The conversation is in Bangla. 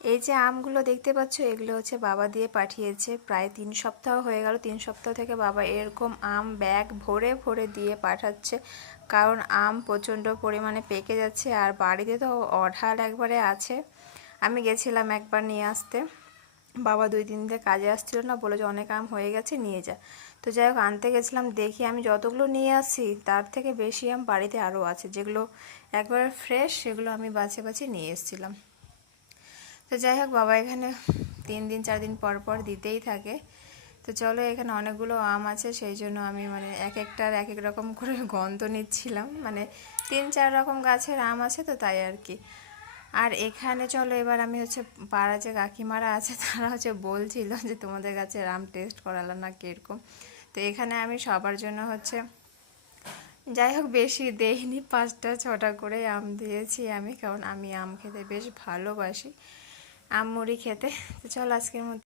এই যে আমগুলো দেখতে পাচ্ছ, এগুলো হচ্ছে বাবা দিয়ে পাঠিয়েছে। প্রায় 3 সপ্তাহ হয়ে গেল। 3 সপ্তাহ থেকে বাবা এরকম আম ব্যাগ ভরে ভরে দিয়ে পাঠাচ্ছে, কারণ আম প্রচণ্ড পরিমাণে পেকে যাচ্ছে। আর বাড়িতে তো অঢাল একবারে আছে। আমি গেছিলাম একবার নিয়ে আসতে, বাবা 2 দিন ধরে কাজে আসছিল না, বলে যে অনেক আম হয়ে গেছে নিয়ে যা। তো যাই হোক, আনতে গেছিলাম, দেখি আমি যতগুলো নিয়ে আসি তার থেকে বেশি আম বাড়িতে আরও আছে, যেগুলো একবারে ফ্রেশ, সেগুলো আমি বাছে বাছে নিয়ে এসেছিলাম। তো যাই হোক, বাবা এখানে 3 দিন 4 দিন পর পর দিতেই থাকে। তো চলো, এখানে অনেকগুলো আম আছে, সেই জন্য আমি মানে এক একটার এক এক রকম করে গন্ধ নিচ্ছিলাম। মানে 3-4 রকম গাছের আম আছে, তো তাই আর কি। আর এখানে চলো এবার আমি হচ্ছে পাড়া যে কাকিমারা আছে তারা হচ্ছে বলছিল যে তোমাদের গাছের আম টেস্ট করালাম না কীরকম। তো এখানে আমি সবার জন্য হচ্ছে, যাই হোক বেশি দেইনি, 5টা 6টা করে আম দিয়েছি আমি, কারণ আমি আম খেতে বেশ ভালোবাসি, আম মুড়ি খেতে। তো চলো আজকের মতো